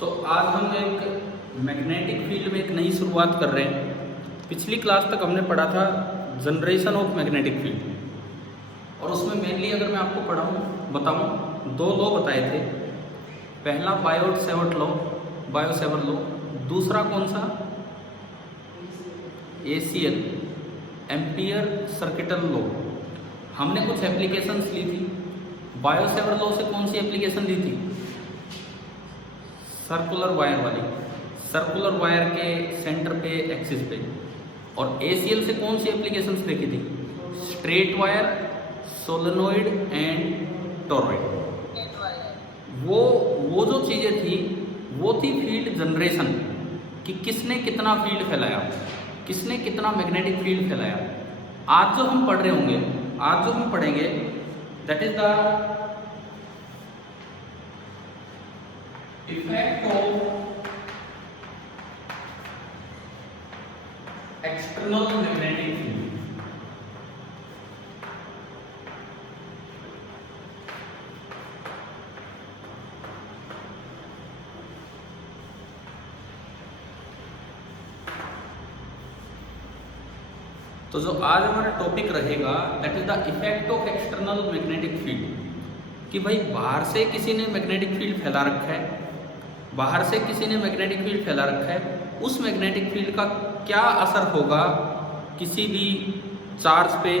तो आज हम एक मैग्नेटिक फील्ड में एक नई शुरुआत कर रहे हैं। पिछली क्लास तक हमने पढ़ा था जनरेशन ऑफ मैग्नेटिक फील्ड, और उसमें मेनली अगर मैं आपको बताऊं दो लॉ बताए थे। पहला बायो-सेवर्ट लॉ, दूसरा कौन सा, ACL, एम्पियर सर्किटल लॉ। हमने कुछ एप्लीकेशंस ली थी। बायो-सेवर्ट लॉ से कौन सी एप्लीकेशन ली थी, सर्कुलर वायर वाली, सर्कुलर वायर के सेंटर पे एक्सिस पे। और ACL से कौन सी एप्लीकेशंस देखी थी, straight wire, solenoid and torrid. वो जो चीज़ें थी वो थी फील्ड जनरेशन, कि किसने कितना फील्ड फैलाया, किसने कितना मैग्नेटिक फील्ड फैलाया। आज जो हम पढ़ रहे होंगे, आज जो हम पढ़ेंगे, that is the effect of external magnetic field. तो जो आज हमारा टॉपिक रहेगा that is the effect of external magnetic field, कि भाई बाहर से किसी ने मैग्नेटिक फील्ड फैला रखा है, बाहर से किसी ने मैग्नेटिक फील्ड फैला रखा है, उस मैग्नेटिक फील्ड का क्या असर होगा किसी भी चार्ज पे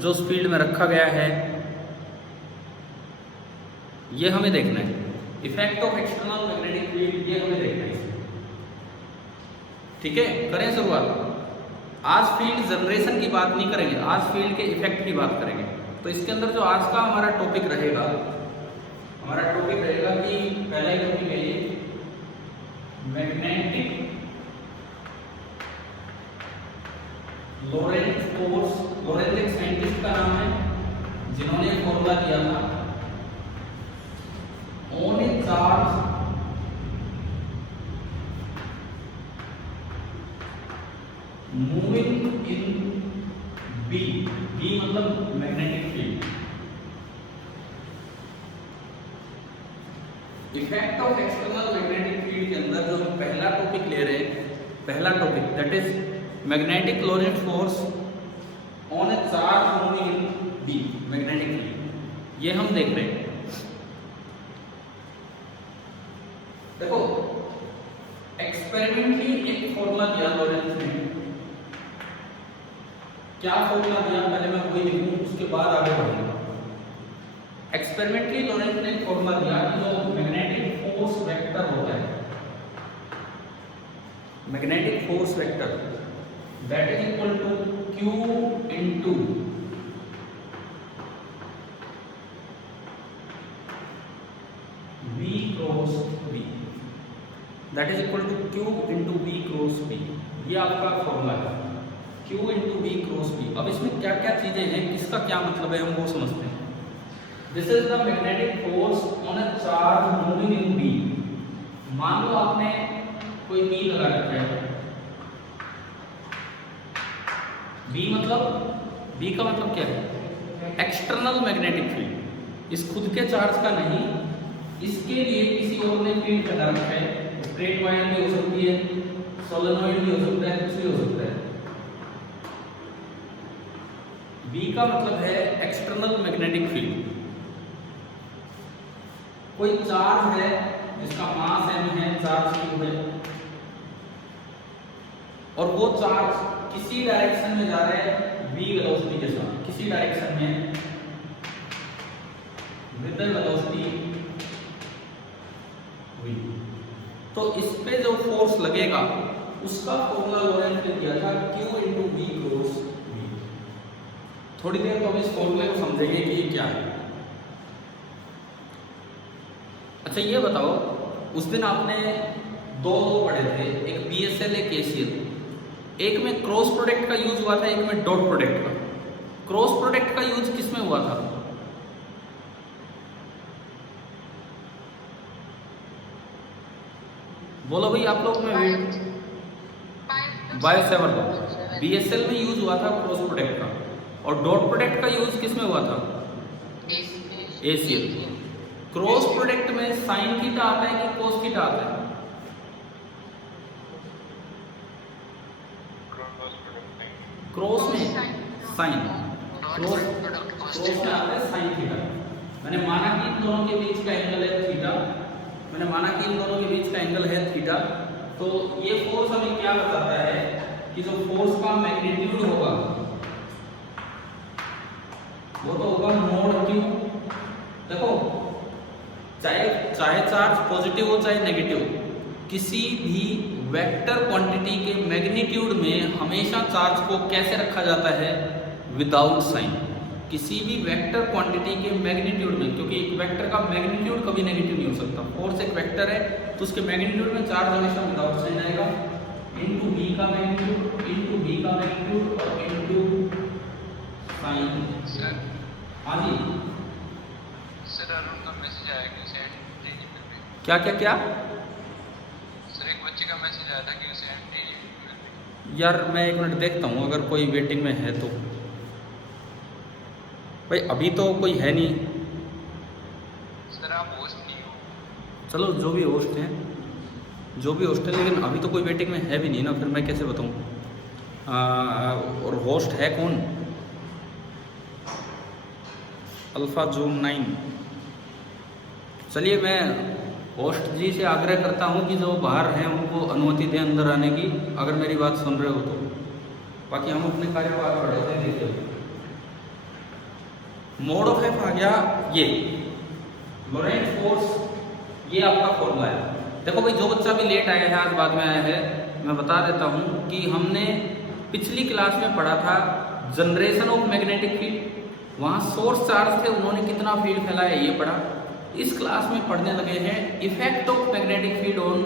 जो उस फील्ड में रखा गया है, ये हमें देखना है। Effect of external magnetic field, ये हमें देखना है। ठीक है, करें शुरुआत। आज फील्ड जनरेशन की बात नहीं करेंगे, आज फील्ड के इफेक्ट की बात करेंगे। तो इसके अंदर जो आज का हमारा टॉपिक रहेगा कि पहले टॉपिक है ये मैग्नेटिक लॉरेंट फोर्स। लॉरेंट एक साइंटिस्ट का नाम है जिन्होंने फॉर्मूला दिया था, on a charge moving in B मतलब magnetic field. Effect of external magnetic field के अंदर जो हम पहला टॉपिक ले रहे हैं, पहला topic that is magnetic Lorentz force on a charge moving in B, magnetic field, ये हम देख रहे हैं। देखो, एक्सपेरिमेंटली एक फॉर्मूला दिया लॉरेंट ने। क्या फॉर्मूला दिया, पहले मैं वही लिखूं, उसके बाद आगे बढ़ूंगा। एक्सपेरिमेंटली लॉरेंट ने फॉर्मूला दिया कि जो मैग्नेटिक फोर्स वेक्टर होता है, magnetic force vector that is equal to Q into V cross B, that is equal to Q into V cross B। ये आपका फॉर्मूला है, Q into V cross B। अब इसमें क्या क्या चीजें हैं, इसका क्या मतलब है, हम वो समझते हैं। This is the magnetic force on a charge moving in B। मान लो आपने कोई B लगा रखा है, B का मतलब क्या है, एक्सटर्नल मैग्नेटिक फील्ड। इस खुद के चार्ज का नहीं, इसके लिए किसी और ने फील्ड लगा रखा है। स्ट्रेट वायर भी हो सकती है, सोलेनोइड भी हो सकता है, कुछ भी हो सकता है। B का मतलब है एक्सटर्नल मैग्नेटिक फील्ड। कोई चार्ज है जिसका मास m है, चार्ज Q है, और वो चार्ज किसी डायरेक्शन में जा रहा है v वेलोसिटी के साथ, किसी डायरेक्शन में विद वेलोसिटी v। तो इस पे जो फोर्स लगेगा उसका फॉर्मूला लॉरेंट ने दिया था Q into V cross V। थोड़ी देर तो हम इस फॉर्मूले को समझेंगे कि ये क्या है। अच्छा ये बताओ, उस दिन आपने दो पढ़े थे, एक BSL एक ACL। एक में क्रॉस प्रोडक्ट का यूज हुआ था, एक में डॉट प्रोडक्ट का। क्रॉस प्रोडक्ट का यूज किस में हुआ था, बोलो भाई आप लोग में। बायो-सेवर्ट लॉ, BSL में यूज हुआ था क्रॉस प्रोडक्ट का, और डॉट प्रोडक्ट का यूज किस में हुआ था, ACL। क्रॉस प्रोडक्ट में साइन थीटा आता है कि कोस थीटा आता है, क्रॉस में साइन, क्रॉस में आता है साइन थीटा। मैंने माना कि इन दोनों के बीच का एंगल है थीटा, मैंने माना कि इन दोनों के बीच का एंगल है थीटा। तो ये फोर्स हमें क्या बताता है कि जो फोर्स का मैग्नीट्यूड होगा वो तो होगा मोड क्यू। देखो चाहे चार्ज पॉजिटिव हो चाहे नेगेटिव, किसी भी वेक्टर क्वांटिटी के मैग्नीट्यूड में हमेशा चार्ज को कैसे रखा जाता है, विदाउट साइन। किसी भी वेक्टर क्वांटिटी के मैग्नीट्यूड में, क्योंकि एक वेक्टर का मैग्नीट्यूड कभी नेगेटिव नहीं हो सकता, फोर्स एक वेक्टर है तो उसके मैग्नीट्यूड में चार्ज हमेशा विदाउट साइन आएगा, इनटू v का मैग्नीट्यूड, इनटू v का मैग्नीट्यूड और इनटू साइन। हाँ जी सर, अरुण का मैसेज आया कि उसे एंट्री नहीं मिल रही। क्या क्या क्या सर, एक बच्चे का मैसेज आया था कि उसे एंट्री नहीं मिल रही। यार मैं एक मिनट देखता हूँ, अगर कोई वेटिंग में है तो। भाई अभी तो कोई है नहीं। सर आप होस्ट नहीं हो। चलो जो भी होस्ट हैं, जो भी होस्ट है, लेकिन अभी तो कोई वेटिंग में है भी नहीं ना, फिर मैं कैसे बताऊँ। और होस्ट है कौन, अल्फा जूम 9। चलिए मैं होस्ट जी से आग्रह करता हूँ कि जो बाहर हैं उनको अनुमति दें अंदर आने की, अगर मेरी बात सुन रहे हो तो। बाकी हम अपने कार्य को आगे बढ़ाते हैं। देखिए मोड ऑफ एफ आ गया, ये लोरेंट फोर्स, ये आपका फॉर्मूला है। देखो भाई जो बच्चा भी लेट आया है, आज बाद में आया है, मैं बता देता हूँ कि हमने पिछली क्लास में पढ़ा था जनरेशन ऑफ मैग्नेटिक फील्ड, वहाँ सोर्स चार्ज थे, उन्होंने कितना फील्ड फैलाया ये पढ़ा। इस क्लास में पढ़ने लगे हैं effect of magnetic field on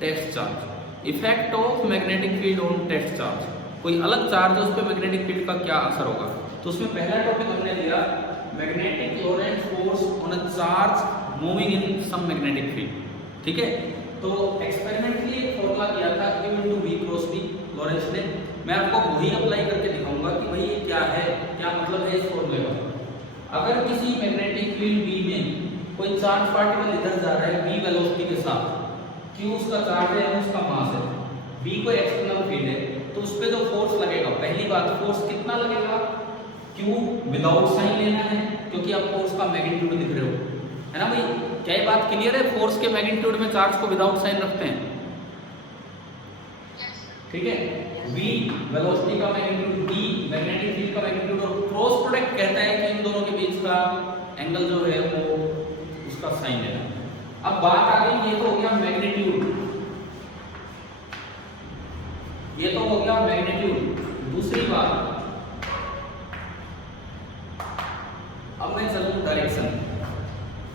test charge. Effect of magnetic field on test charge, कोई अलग चार्ज है उस पर मैग्नेटिक फील्ड का क्या असर होगा। तो उसमें पहला टॉपिक हमने लिया magnetic Lorentz force on a charge moving in some magnetic field. ठीक है, तो एक्सपेरिमेंटली एक फॉर्मूला किया था Q into V cross V लोरेंट्स ने। मैं आपको वही अप्लाई करके दिखाऊंगा कि भाई ये क्या है, क्या मतलब है इस फॉर्मूले का। अगर किसी मैग्नेटिक फील्ड V में कोई चार्ज पार्टिकल इधर जा रहा है v वेलोसिटी के साथ, q उसका चार्ज है, m उसका मास है, v कोई एक्सटर्नल फील्ड है, तो उस पे जो फोर्स लगेगा, पहली बात फोर्स कितना लगेगा, q विदाउट साइन लेना है क्योंकि आप फोर्स का मैग्नीट्यूड लिख रहे हो, है ना भाई। क्या ये बात क्लियर है, फोर्स के मैग्नीट्यूड में चार्ज को विदाउट साइन रखते हैं। ठीक है, v वेलोसिटी का मैग्नीट्यूड, d मैग्नेटिक फील्ड का मैग्नीट्यूड, और क्रॉस प्रोडक्ट कहता है कि इन दोनों के बीच का एंगल जो है वो उसका साइन है। अब बात आ गई, ये तो हो गया मैग्नीट्यूड, ये तो हो गया मैग्नीट्यूड। दूसरी बात, अब मैं चलूं डायरेक्शन।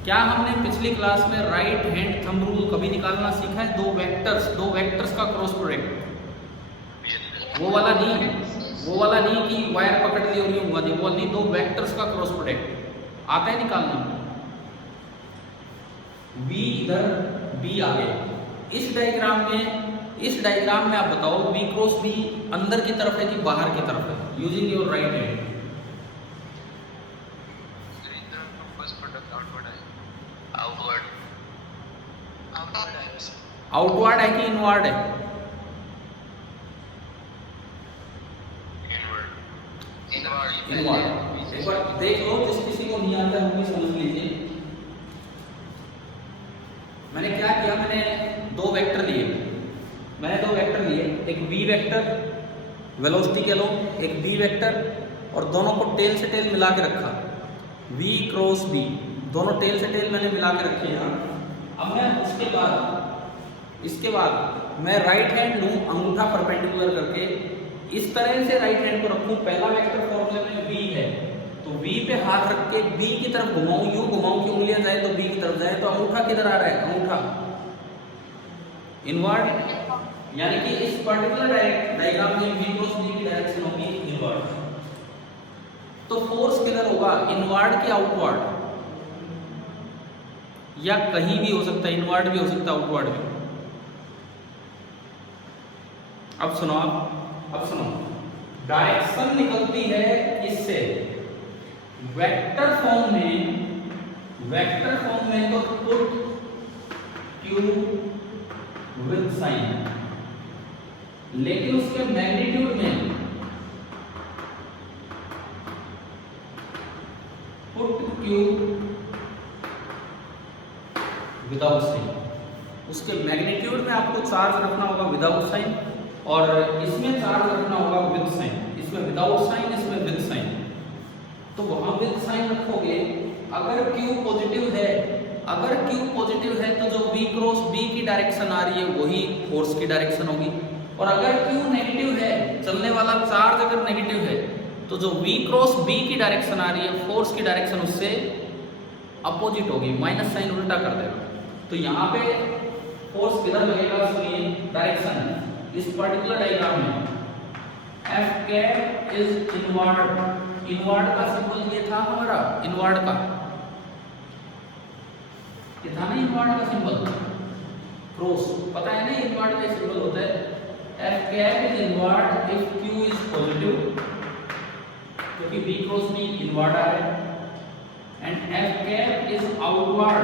क्या हमने पिछली क्लास में राइट हैंड थंब रूल कभी निकालना सीखा है? दो वेक्टर्स का क्रॉस प्रोडक्ट, वो वाला नहीं कि वायर पकड़ ली और ये हुआ नहीं, वो नहीं, दो वेक्टर्स का क्रॉस प्रोडक्ट आता है निकालना। v इधर b आगे, इस डायग्राम में आप बताओ v क्रॉस b अंदर की तरफ है कि बाहर की तरफ है, using your right hand. Outward है कि इनवर्ड है? इनवर्ड। एक बार देख लो, जिस किसी को नहीं आता है वो भी समझ लीजिए। मैंने क्या किया, मैंने दो वेक्टर लिए, एक v वेक्टर वेलोसिटी के लो, एक b वेक्टर, और दोनों को टेल से टेल मिला के रखा, v क्रॉस b, दोनों टेल से टेल मैंने मिला के रखे यहाँ। अब मैं इसके बाद मैं राइट हैंड लूँ, अंगूठा परपेंडिकुलर करके इस तरह से राइट हैंड को रखूँ। पहला वेक्टर फॉर्मूले में v है, तो v पे हाथ रख के b की तरफ घुमाऊं, यूं घुमाऊं कि उंगलियां जाए तो b की तरफ जाए, तो अंगूठा किधर आ रहा है, अंगूठा इनवर्ड, यानी कि इस पर्टिकुलर डायग्राम में v क्रॉस b की डायरेक्शन होगी इनवर्ड। तो फोर्स किधर होगा, इनवर्ड की आउटवर्ड, या कहीं भी हो सकता है, इनवर्ड भी हो सकता है, आउटवर्ड भी। अब सुनो, डायरेक्शन निकलती है इससे, वेक्टर फॉर्म में तो पुट q विद साइन, लेकिन उसके मैग्नीट्यूड में क्यू विदाउट साइन। उसके मैग्नीट्यूड में आपको चार्ज रखना होगा विदाउट साइन, और इसमें चार्ज रखना होगा विद साइन। इसमें विदाउट साइन, इसमें विद साइन। तो वहां विद साइन रखोगे। अगर Q पॉजिटिव है, अगर Q पॉजिटिव है तो जो V क्रॉस B की डायरेक्शन आ रही है वही फोर्स की डायरेक्शन होगी। और अगर Q नेगेटिव है, चलने वाला चार्ज अगर नेगेटिव है, तो जो V क्रॉस B की डायरेक्शन आ रही है, फोर्स की डायरेक्शन उससे अपोजिट होगी, माइनस साइन उल्टा कर देगा। तो यहाँ पे फोर्स किधर लगेगा, सुनिए डायरेक्शन इस पर्टिकुलर डायग्राम में F cap is inward. Inward का सिंबल ये था हमारा, इनवर्ड का ये था ना, इनवर्ड का सिंबल क्रॉस, पता है ना इनवर्ड का सिंबल होता है F cap is inward if Q is positive, क्योंकि B क्रॉस B इनवर्ड आ रहा है। And F cap is outward,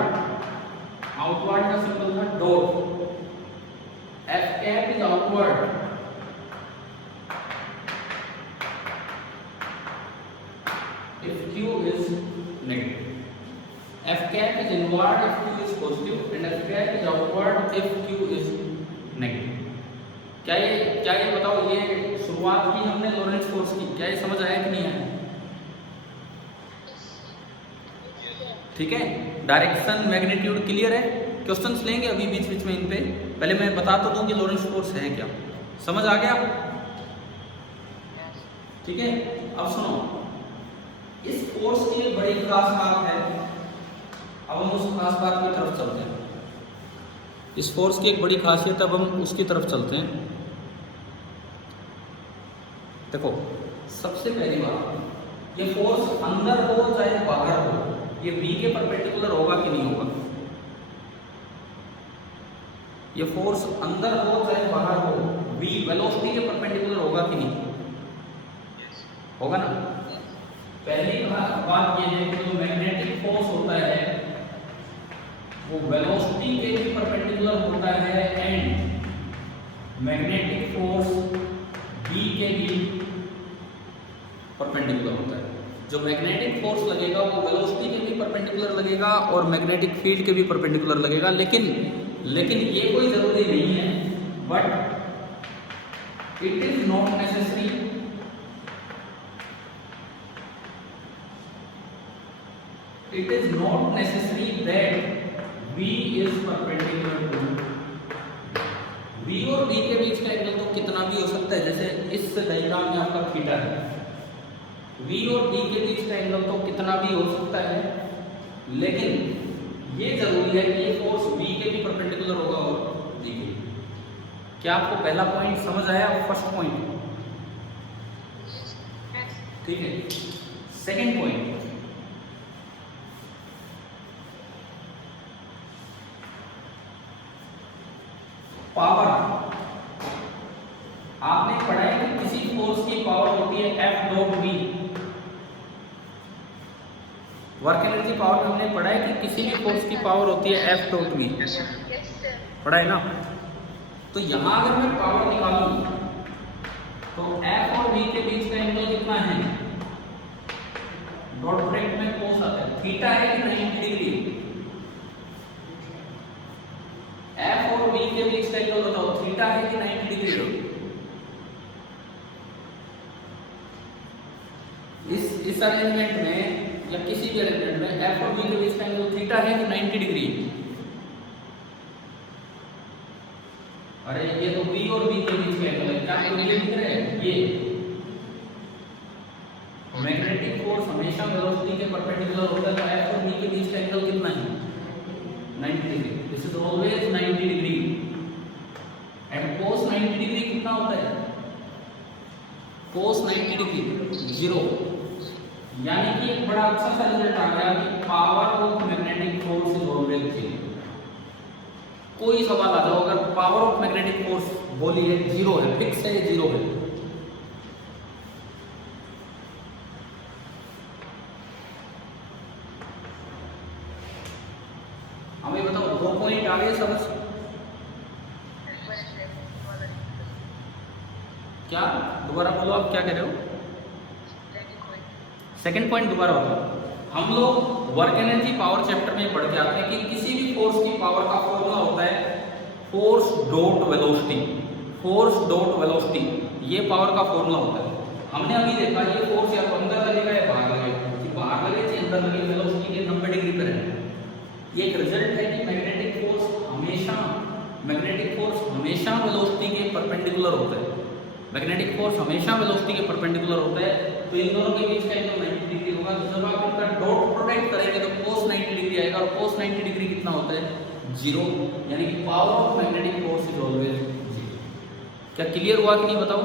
outward का सिंबल था dot. F cap is outward if Q is negative. F cap is inward if Q is positive and F cap is outward if Q is negative. क्या ये बताओ, ये शुरुआत की हमने लॉरेंट्ज force की, क्या ये समझ आया कि नहीं आया? ठीक है, डायरेक्शन मैग्नीट्यूड क्लियर है। क्वेश्चंस लेंगे अभी बीच बीच में इन पे, पहले मैं बता तो दूं कि लॉरेंट्ज फोर्स है क्या, समझ आ गया? ठीक है, अब सुनो, इस फोर्स की एक बड़ी खास बात है, अब हम उस खास बात की तरफ चलते हैं। इस फोर्स की एक बड़ी खासियत, अब हम उसकी तरफ चलते हैं। देखो, सबसे पहली बात, ये फोर्स अंदर हो चाहे बाहर हो, ये V के परपेंडिकुलर होगा कि नहीं होगा? ये फोर्स अंदर हो चाहे बाहर हो, V वेलोसिटी के परपेंडिकुलर होगा कि नहीं होगा ना? पहली बात ये है कि जो मैग्नेटिक फोर्स होता है वो वेलोसिटी के भी परपेंडिकुलर होता है एंड मैग्नेटिक फोर्स B के भी परपेंडिकुलर होता है। जो मैग्नेटिक फोर्स लगेगा वो वेलोसिटी के भी परपेंडिकुलर लगेगा और मैग्नेटिक फील्ड के भी परपेंडिकुलर लगेगा, लेकिन ये कोई जरूरी नहीं है, but it is not necessary that V is perpendicular to V और V के बीच का एंगल तो कितना भी हो सकता है, जैसे इस डायग्राम में आपका थीटा है, V और V के बीच का एंगल तो कितना भी हो सकता है, लेकिन ये जरूरी है कि ये फोर्स V के भी परपेंडिकुलर होगा और V के। क्या आपको पहला पॉइंट समझ आया, फर्स्ट पॉइंट? ठीक है, सेकंड पॉइंट, पावर। आपने पढ़ा है कि किसी फोर्स की पावर होती है F dot V। Work energy power में हमने पढ़ा है कि किसी भी फोर्स की पावर होती है F डॉट V, पढ़ा है ना? तो यहां अगर मैं पावर निकालूं तो F और V के बीच का एंगल कितना है? डॉट प्रोडक्ट में कोस आता है, थीटा है कि 90 डिग्री? F और V के बीच का एंगल बताओ, थीटा है कि 90 डिग्री? इस अरेंजमेंट में या किसी भी अरेंजमेंट में F और V के बीच का एंगल थीटा है कि 90 डिग्री? अरे ये तो V और V के बीच का एंगल है, क्या आपको ये दिख रहा है? ये मैग्नेटिक फोर्स हमेशा वेलोसिटी के परपेंडिकुलर होता है, तो F और V के बीच का एंगल कितना है? 90 degree. This is always 90 degree and cos 90 degree कितना होता है? cos 90 degree 0। यानी कि एक बड़ा अच्छा सा रिजल्ट आ गया कि power of magnetic force is always 0। कोई सवाल आ जाओ, अगर पावर ऑफ मैग्नेटिक फोर्स बोली है 0 है, फिक्स है, 0 है। हमें बताओ, 2 पॉइंट आ गए समझ? क्या दोबारा बोलो, आप क्या कह रहे हो? सेकंड पॉइंट दोबारा होगा। हम लोग वर्क एनर्जी पावर चैप्टर में पढ़ के आते हैं कि किसी भी फोर्स की पावर का फॉर्मूला होता है force dot velocity. Force dot velocity ये पावर का फॉर्मूला होता है। हमने अभी देखा ये फोर्स या तो अंदर लगेगा या बाहर लगेगा, कि बाहर लगे या अंदर लगे, वेलोसिटी के 90 डिग्री पर है। ये एक रिजल्ट है कि मैग्नेटिक फोर्स हमेशा वेलोसिटी के परपेंडिकुलर होता है। मैग्नेटिक फोर्स हमेशा वेलोसिटी के परपेंडिकुलर होता है। तो इन दोनों के बीच का एंगल 90 डिग्री होगा। तो जब आप इनका डॉट प्रोडक्ट करेंगे तो cos 90 डिग्री आएगा, और cos 90 डिग्री कितना होता है? 0। यानी कि power of magnetic force is always 0। क्या क्लियर हुआ कि नहीं बताओ?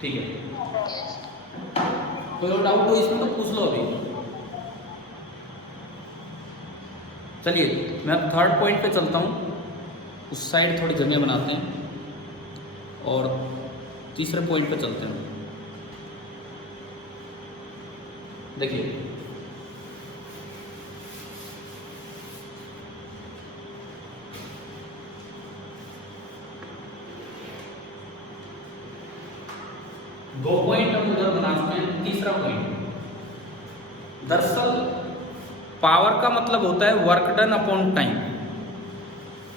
ठीक है, कोई डाउट हो इसमें तो पूछ लो अभी। चलिए मैं अब थर्ड पॉइंट पे चलता हूँ। उस साइड थोड़ी जगह बनाते हैं और तीसरे पॉइंट पे चलते हैं। देखिए दो पॉइंट हम उधर बना चुके हैं। तीसरा पॉइंट, दरअसल पावर का मतलब होता है work done upon time.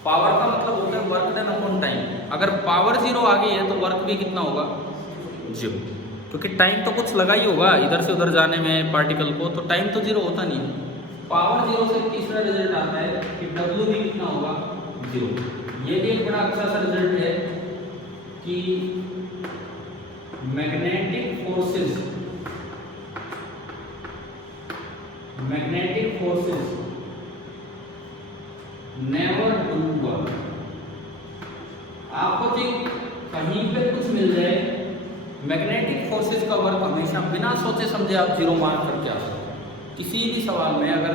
Power का मतलब होता है वर्क डन अपॉन टाइम। अगर पावर 0 आ गई है तो वर्क भी कितना होगा? 0, क्योंकि टाइम तो कुछ लगा ही होगा इधर से उधर जाने में पार्टिकल को, तो टाइम तो 0 होता नहीं। पावर 0 से तीसरा रिजल्ट आता है कि W भी कितना होगा? 0। ये भी एक बड़ा अच्छा सा रिजल्ट है कि magnetic forces never do work. आपको ठीक कहीं पे कुछ मिल जाए, मैग्नेटिक फोर्सेस का वर्क हमेशा बिना सोचे समझे आप 0 मार्क करके आ सकते हैं। किसी भी सवाल में अगर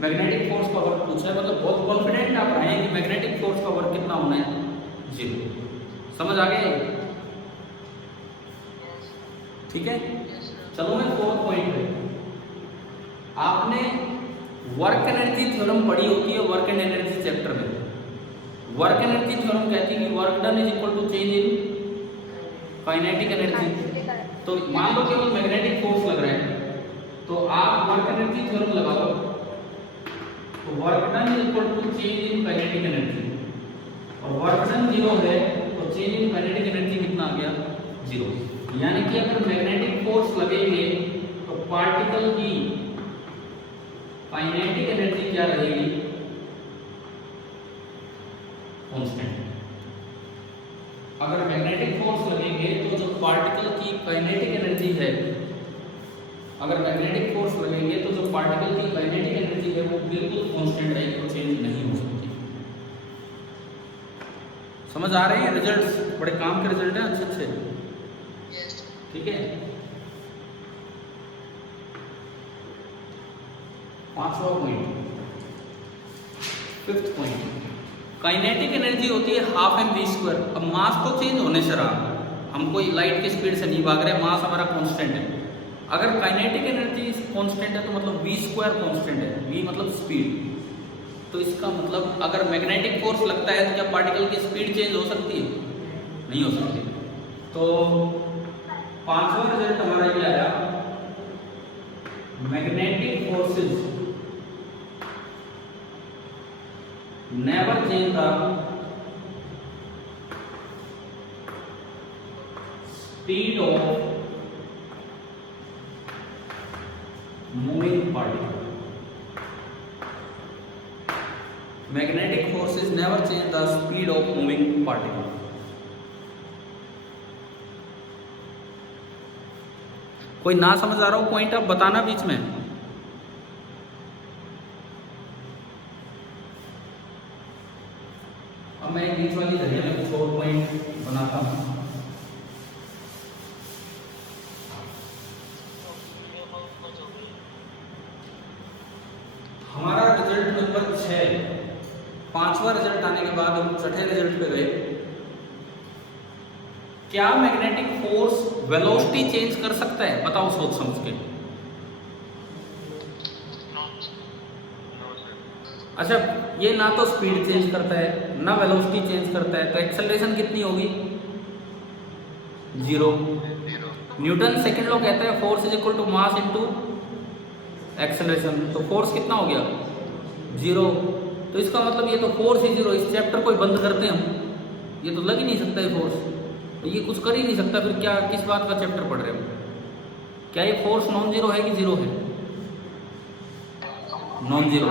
मैग्नेटिक फोर्स का वर्क पूछा है, मतलब बहुत कॉन्फिडेंट आप रहे कि मैग्नेटिक फोर्स का वर्क कितना होना है? 0। समझ आ गए? ठीक है, चलो मैं फोर्थ पॉइंट पे। आपने वर्क एनर्जी थ्योरम पढ़ी होती है वर्क एंड एनर्जी चैप्टर में। वर्क एनर्जी थ्योरम कहती है कि work done is equal to change in kinetic energy. तो मान लो केवल मैग्नेटिक फोर्स लग रहा है, तो आप वर्क एनर्जी थ्योरम लगाओ तो work done is equal to change in kinetic energy, और वर्क डन 0 है तो चेंज इन काइनेटिक एनर्जी कितना आ गया? 0। यानी कि अगर मैग्नेटिक फोर्स लगेंगे तो पार्टिकल की काइनेटिक एनर्जी क्या रहेगी? कांस्टेंट। अगर मैग्नेटिक फोर्स लगेंगे तो जो पार्टिकल की काइनेटिक एनर्जी है, अगर मैग्नेटिक फोर्स लगेंगे तो जो पार्टिकल की काइनेटिक एनर्जी है वो बिल्कुल कांस्टेंट रहेगी, वो चेंज नहीं हो सकती। समझ आ रहे हैं? रिजल्ट्स बड़े काम के रिजल्ट हैं, अच्छे। ठीक है, पांचवा point, fifth point, kinetic energy होती है हाफ एम वी स्क्वायर। अब मास तो चेंज होने से रहा, हम कोई लाइट की स्पीड से नहीं भाग रहे, मास हमारा कांस्टेंट है। अगर काइनेटिक एनर्जी कांस्टेंट है तो मतलब वी स्क्वायर कांस्टेंट है, वी मतलब स्पीड। तो इसका मतलब अगर मैग्नेटिक फोर्स लगता है तो क्या पार्टिकल की स्पीड चेंज हो सकती है? नहीं हो सकती। तो पांचवा रिजल्ट हमारा ये आया, magnetic forces never change the speed of moving particle. Magnetic forces never change the speed of moving particle. कोई ना समझ आ रहा हो पॉइंट आप बताना बीच में। अब मैं बीच वाली जगह में कुछ और पॉइंट बनाता हूं। हमारा रिजल्ट नंबर 6, पांचवा रिजल्ट आने के बाद हम छठे रिजल्ट पे गए। क्या मैग्नेटिक फोर्स वेलोसिटी चेंज कर सकता है? बताओ सोच समझ के। अच्छा, ये ना तो स्पीड चेंज करता है ना वेलोसिटी चेंज करता है, तो एक्सेलरेशन कितनी होगी? 0। न्यूटन सेकंड लॉ कहता है force is equal to mass into acceleration, तो फोर्स कितना हो गया 0। तो इसका मतलब ये तो फोर्स ही 0। इस चैप्टर को ही बंद करते हैं हम, ये तो लग ही नहीं सकता ये फोर्स, तो ये कुछ कर ही नहीं सकता। फिर क्या किस बात का चैप्टर पढ़ रहे हो? क्या ये फोर्स नॉन जीरो है कि जीरो है? Non zero.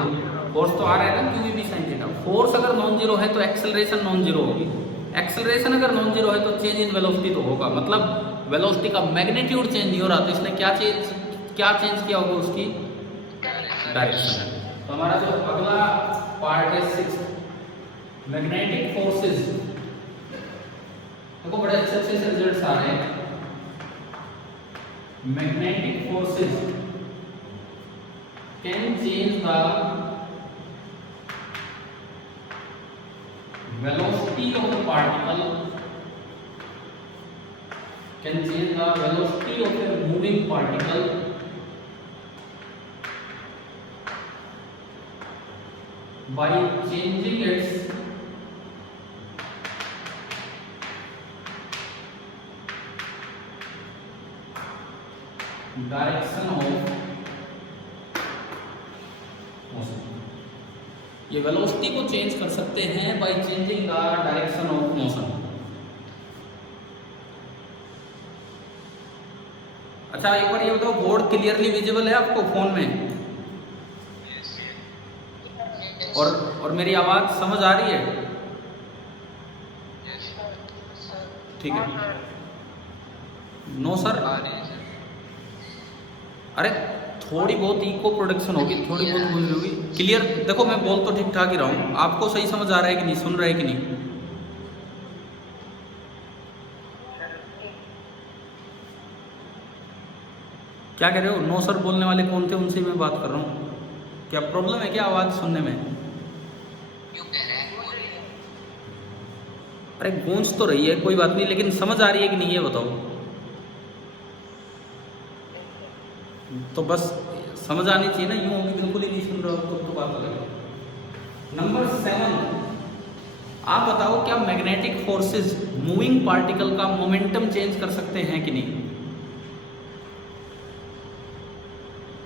फोर्स तो आ रहा है ना Q V B sine theta. Force अगर नॉन जीरो है तो एक्सेलरेशन नॉन जीरो होगी। एक्सेलरेशन अगर नॉन जीरो है तो चेंज इन वेलोसिटी तो होगा, मतलब वेलोसिटी का मैग्नीट्यूड चेंज नहीं हो रहा, तो इसने क्या चेंज किया होगा? उसकी डायरेक्शन। तो हमारा जो अगला पार्ट है 6, मैग्नेटिक फोर्सेस। देखो बड़े अच्छे अच्छे से रिजल्ट्स आ रहे हैं। Magnetic forces can change the velocity of a particle, can change the velocity of a moving particle by changing its direction of motion। ये वेलोसिटी को चेंज कर सकते हैं by changing the direction of motion. अच्छा एक बार ये बताओ, board clearly visible है आपको फोन में? और मेरी आवाज समझ आ रही है? ठीक है। No sir? अरे थोड़ी बहुत इको प्रोडक्शन होगी, थोड़ी बहुत बोल होगी। क्लियर देखो, मैं बोल तो ठीक ठाक ही रहा हूँ, आपको सही समझ आ रहा है कि नहीं, सुन रहे हैं कि नहीं? क्या कह रहे हो? नो सर बोलने वाले कौन थे? उनसे मैं बात कर रहा हूँ। क्या प्रॉब्लम है क्या आवाज सुनने में? क्यों कह रहे हैं? अरे गूंज तो रही है, कोई बात नहीं, लेकिन समझ आ रही है कि नहीं ये बताओ। तो बस समझ आनी चाहिए ना, यूं होगी बिल्कुल ही नहीं सुन रहे हो तो बात अलग। नंबर 7, आप बताओ क्या मैग्नेटिक फोर्सेस मूविंग पार्टिकल का मोमेंटम चेंज कर सकते हैं कि नहीं?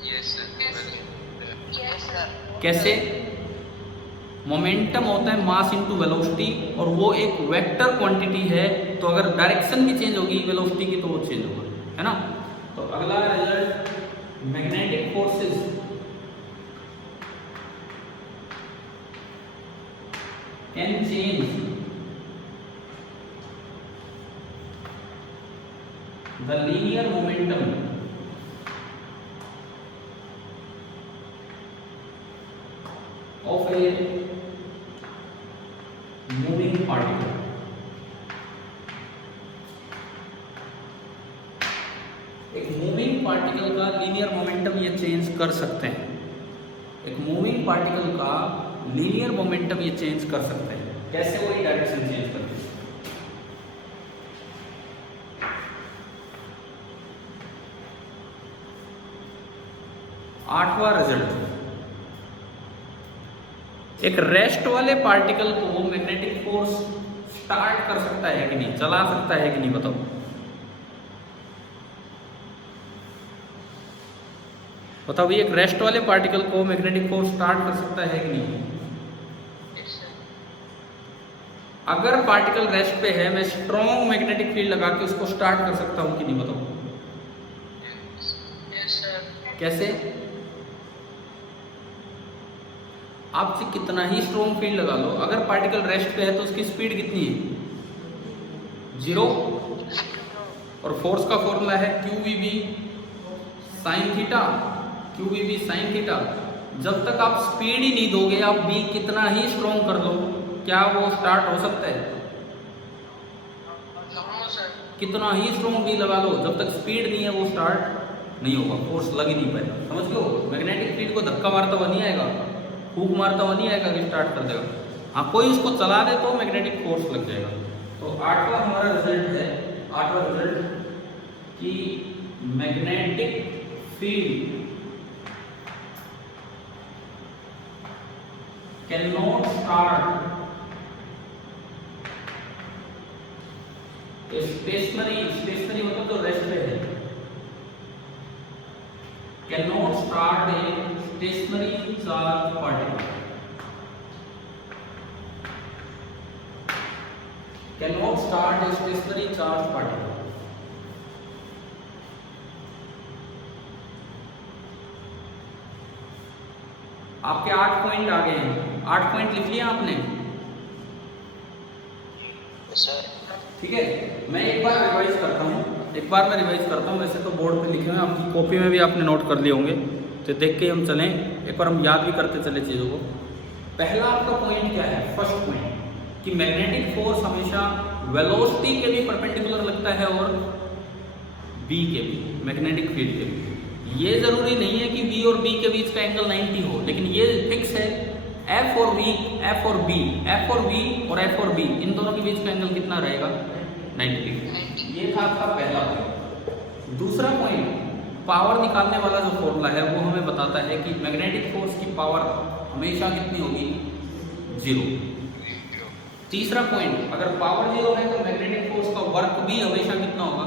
Yes sir. कैसे? मोमेंटम होता है मास इनटू वेलोसिटी, और वो एक वेक्टर क्वांटिटी है, तो अगर डायरेक्शन भी चेंज होगी वेलोसिटी की तो वो चेंज होगा, है ना? तो अगला result, magnetic forces can change the linear momentum of a moving particle। एक मूविंग पार्टिकल का लीनियर मोमेंटम ये चेंज कर सकते हैं। एक मूविंग पार्टिकल का लीनियर मोमेंटम ये चेंज कर सकते हैं। कैसे? वो डायरेक्शन चेंज करते हैं। आठवां रिजल्ट, एक रेस्ट वाले पार्टिकल को मैग्नेटिक फोर्स स्टार्ट कर सकता है कि नहीं, चला सकता है कि नहीं, बताओ। बताओ, ये एक रेस्ट वाले पार्टिकल को मैग्नेटिक फोर्स स्टार्ट कर सकता है कि नहीं? अगर पार्टिकल रेस्ट पे है, मैं स्ट्रॉन्ग मैग्नेटिक फील्ड लगा के उसको स्टार्ट कर सकता हूं कि नहीं, बताओ। कैसे? आप कितना ही स्ट्रॉन्ग फील्ड लगा लो, अगर पार्टिकल रेस्ट पे है तो उसकी स्पीड कितनी है? 0। और फोर्स का फॉर्मूला है Q V B sine theta. Q V B sine theta. जब तक आप स्पीड ही नहीं दोगे, आप बी कितना ही स्ट्रॉन्ग कर लो, क्या वो स्टार्ट हो सकता है? कितना ही स्ट्रॉन्ग बी लगा लो, जब तक स्पीड नहीं है वो स्टार्ट नहीं होगा, फोर्स लग ही नहीं पाएगा। समझ लो, मैग्नेटिक फील्ड को धक्का मारता हुआ नहीं आएगा, फूंक मारता हुआ नहीं आएगा कि स्टार्ट कर देगा। हाँ, कोई उसको चला दे तो मैग्नेटिक फोर्स लग जाएगा। तो आठवां हमारा रिजल्ट है, आठवां रिजल्ट कि magnetic field can not start stationary मतलब तो रेस्ट पे है, cannot start a stationary charge particle. Cannot start a stationary charge particle. आपके 8 पॉइंट आ गए हैं, 8 पॉइंट लिख लिए आपने? सर ठीक है, मैं एक बार रिवाइज करता हूँ, वैसे तो बोर्ड पे लिखे हुए हैं, आपकी कॉपी में भी आपने नोट कर लिए होंगे, तो देख के हम चलें, एक बार हम याद भी करते चले चीज़ों को। पहला आपका पॉइंट क्या है? फर्स्ट पॉइंट कि मैग्नेटिक फोर्स हमेशा वेलोसिटी के भी परपेंडिकुलर लगता है और बी के भी, मैग्नेटिक फील्ड के भी। ये जरूरी नहीं है कि V और B के बीच का एंगल 90 हो, लेकिन ये फिक्स है F और V, F और B, F और V और F और B, इन दोनों के बीच का एंगल कितना रहेगा? 90 डिग्री। ये था आपका पहला पॉइंट। दूसरा पॉइंट, पावर निकालने वाला जो फॉर्मूला है वो हमें बताता है कि मैग्नेटिक फोर्स की पावर हमेशा कितनी होगी? 0। तीसरा पॉइंट, अगर पावर 0 है तो मैग्नेटिक फोर्स का वर्क भी हमेशा कितना होगा?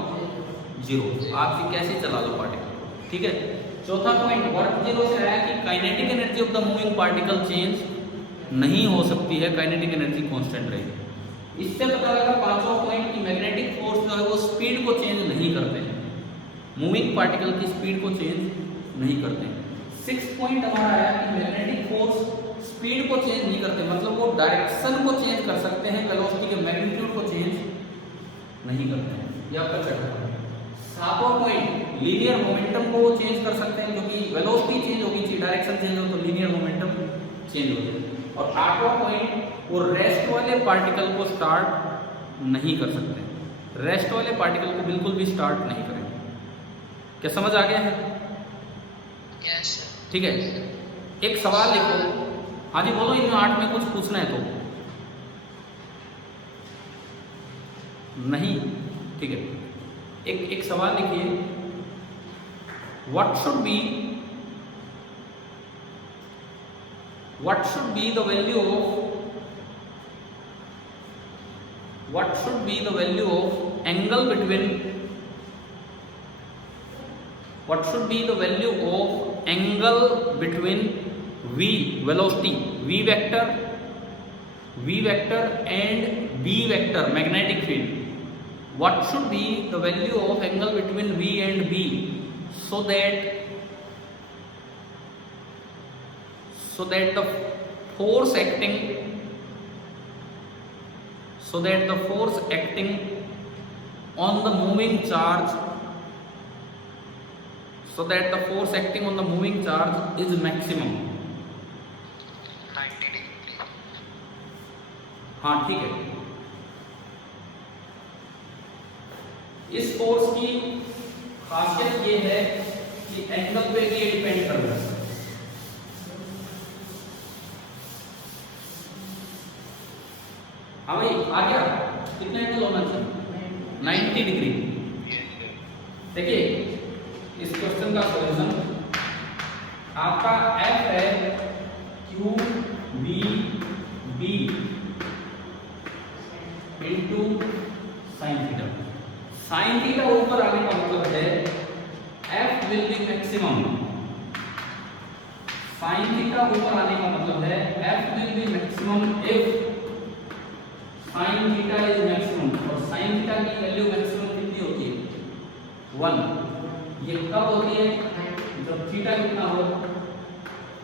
0। आपसे कैसे चला लो पार्टिकल, ठीक है। चौथा पॉइंट, वर्क 0 से आया कि kinetic energy of the moving particle change नहीं हो सकती है, काइनेटिक एनर्जी कांस्टेंट रहेगी। इससे पता लगा पांचवा पॉइंट कि मैग्नेटिक फोर्स जो है वो स्पीड को चेंज नहीं करते हैं, मूविंग पार्टिकल की स्पीड को चेंज नहीं करते हैं। 6 पॉइंट हमारा आया कि मैग्नेटिक फोर्स स्पीड को चेंज नहीं करते, मतलब वो डायरेक्शन को चेंज कर सकते हैं, वेलोसिटी के मैग्नीट्यूड को चेंज नहीं करते हैं। ये आपका छठा पॉइंट। सातवां पॉइंट, लीनियर मोमेंटम को वो चेंज कर सकते हैं, क्योंकि वेलोसिटी चेंज होगी, डायरेक्शन चेंज हो तो लीनियर मोमेंटम चेंज हो जाए। और आठवां पॉइंट, वो रेस्ट वाले पार्टिकल को स्टार्ट नहीं कर सकते, रेस्ट वाले पार्टिकल को बिल्कुल भी स्टार्ट नहीं करेंगे। क्या समझ आ गया है? यस ठीक है, एक सवाल लिखो। हाँ जी बोलो, इन 8 में कुछ पूछना है तो? नहीं, ठीक है। एक सवाल लिखिए, what should be the value of angle between v velocity v vector and b vector magnetic field? What should be the value of angle between V and B so that the force acting on the moving charge is maximum? 90 degree. हाँ ठीक है। इस force की खासियत ये है कि angle पे भी ये डिपेंड कर रहा है। हाँ भाई आ गया, कितना एंगल होना चाहिए? 90 डिग्री। देखिए इस क्वेश्चन का सॉल्यूशन आपका F है Q B B into sine theta. Sine theta ऊपर आने का मतलब है F will be maximum. Sine theta ऊपर आने का मतलब है F will be maximum if sign theta is maximum. और साइन थीटा की वैल्यू मैक्सिमम कितनी होती है? 1। ये कब होती है? जब थीटा कितना हो?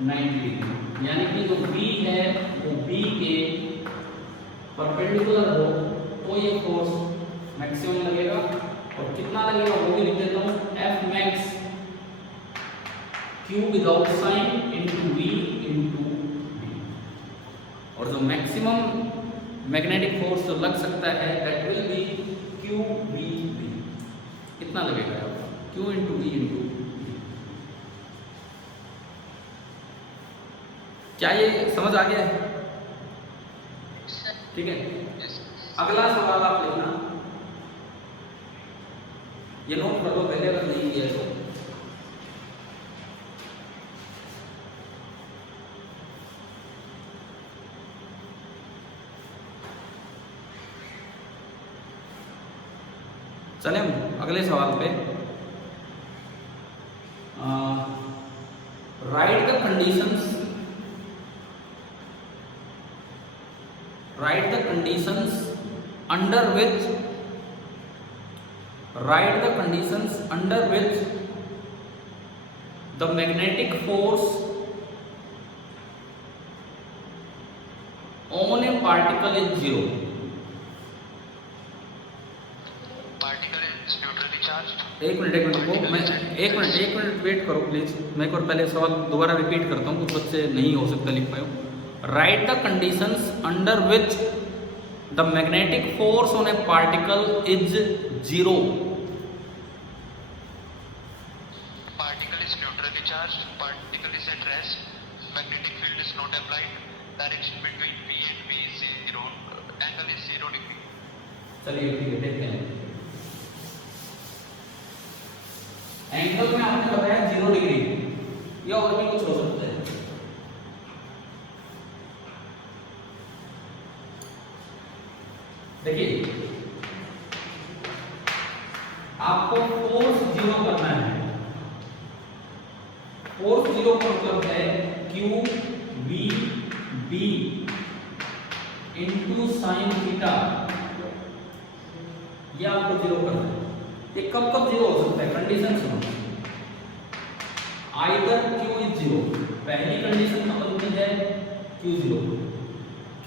90 डिग्री। यानी कि जो B है वो B के परपेंडिकुलर हो तो ये फोर्स मैक्सिमम लगेगा। और कितना लगेगा वो भी लिख देता हूँ, F max Q without sine into V into B। और जो मैक्सिमम मैग्नेटिक फोर्स जो लग सकता है that will be Q V B। कितना लगेगा आपका? Q into V into B। क्या ये समझ आ गया है? ठीक है, अगला सवाल आप लिखना, ये नोट कर लो पहले अगर नहीं किया तो। चलें अगले सवाल पे। conditions under which the magnetic force on a particle is zero. Particle is neutrally charged. एक मिनट वेट करो प्लीज। मैं एक बार पहले सवाल दोबारा रिपीट करता हूँ, कुछ बच्चे नहीं हो सकता लिख पाए। Right the conditions under which the magnetic force on A particle is zero. Particle is neutrally charged. Particle is at rest. Magnetic field is not applied. Direction between P and V is zero. Angle is 0 degree. चलिए ठीक है, देखते हैं। Angle में आपने बताया 0 degree, या और भी कुछ हो सकता है। देखिए, आपको फोर्स 0 करना है। फोर्स 0 का मतलब है Q V B into sine theta, ये आपको 0 करना है। ये कब 0 हो सकता है? कंडीशन सुनो, आइदर Q इज 0, पहली कंडीशन मतलब है Q0।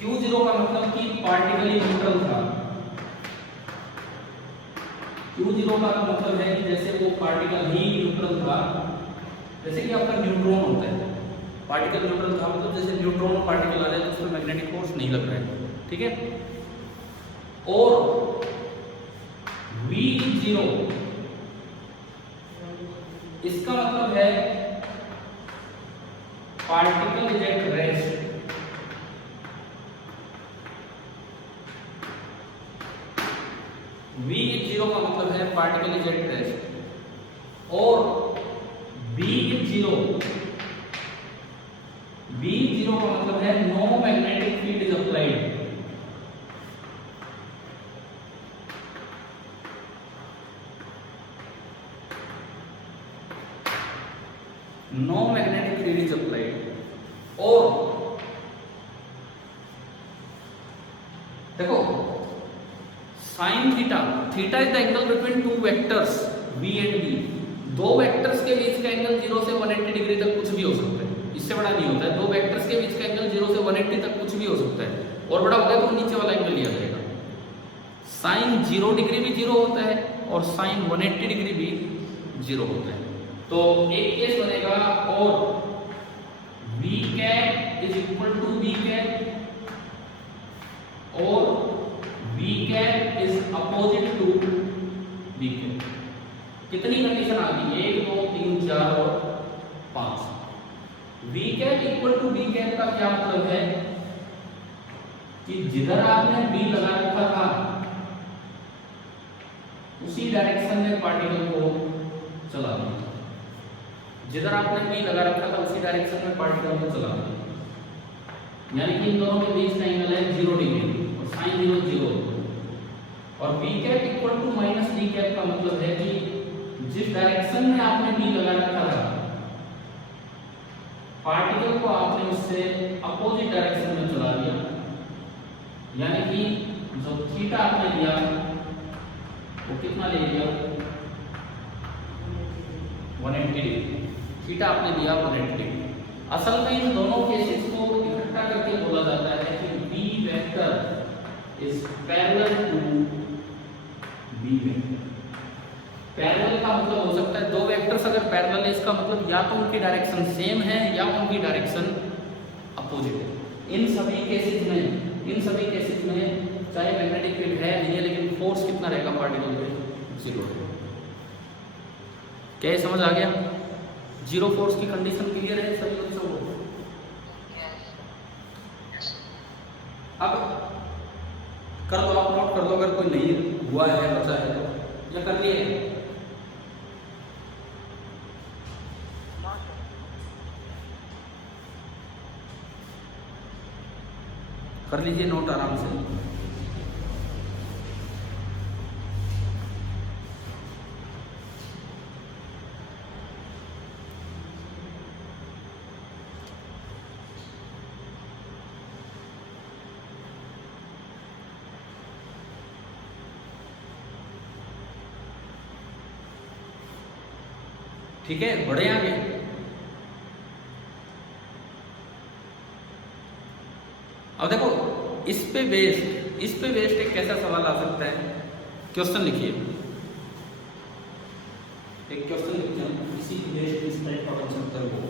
Q0 का मतलब कि पार्टिकल न्यूट्रल था। Q0 का मतलब है कि जैसे वो पार्टिकल ही न्यूट्रल था, जैसे कि आपका न्यूट्रॉन होता है, पार्टिकल न्यूट्रल था मतलब जैसे न्यूट्रॉन पार्टिकल आ रहा है तो उसमें मैग्नेटिक फोर्स नहीं लग रहा है, ठीक है। और V0 इसका मतलब है particle is at rest. V0 का मतलब है पार्टिकल इज एट रेस्ट, और B0 का मतलब है no magnetic field is applied. No magnetic field is applied. और देखो, sine theta is the angle between two vectors V and B। दो वेक्टर्स के बीच का एंगल 0 से 180 डिग्री तक कुछ भी हो सकता है, इससे बड़ा नहीं होता है। दो वेक्टर्स के बीच का एंगल 0 से 180 तक कुछ भी हो सकता है, और बड़ा होता है तो नीचे वाला एंगल लिया जाएगा। साइन 0 डिग्री भी 0 होता है और साइन 180 डिग्री भी 0 होता है। तो एक केस बनेगा, और V cap is equal to B cap, और V cap is opposite to B cap. कितनी कंडीशन आ गई? 1 2 3 4 और 5। V cap equal to B cap का क्या मतलब है कि जिधर आपने B लगा रखा था उसी डायरेक्शन में पार्टिकल को चला दिया। जिधर आपने B लगा रखा था उसी डायरेक्शन में पार्टिकल को चला दिया, यानी कि इन दोनों के बीच का एंगल है 0 डिग्री, और साइन 0 0। और B cap equal to minus B cap का मतलब है कि जिस डायरेक्शन में आपने B लगा रखा था पार्टिकल को आपने उससे अपोजिट डायरेक्शन में चला दिया, यानी कि जो थीटा आपने लिया वो कितना ले लिया? 180 डिग्री। थीटा आपने लिया 180 डिग्री। असल में इन दोनों केसेस को इकट्ठा करके बोला जाता है कि B vector is parallel to B vector. Parallel का मतलब हो सकता है दो वेक्टर्स अगर पैरेलल है, इसका मतलब या तो उनकी डायरेक्शन सेम है या उनकी डायरेक्शन अपोजिट है। इन सभी केसेस में चाहे मैग्नेटिक फील्ड है नहीं है, लेकिन फोर्स कितना रहेगा पार्टिकल पे? 0 रहेगा। क्या ये समझ आ गया? 0 फोर्स की कंडीशन क्लियर है सभी बच्चों को? अब कर दो, आप नोट कर दो अगर कोई नहीं हुआ है बचा है तो, या कर लिए? कर लीजिए नोट आराम से। ठीक है, बढ़े आगे। अब देखो इस पे बेस्ड एक कैसा सवाल आ सकता है। क्वेश्चन लिखिए, एक क्वेश्चन लिखते हैं, इसी बेस्ड इस टाइप का बन सकता है वो।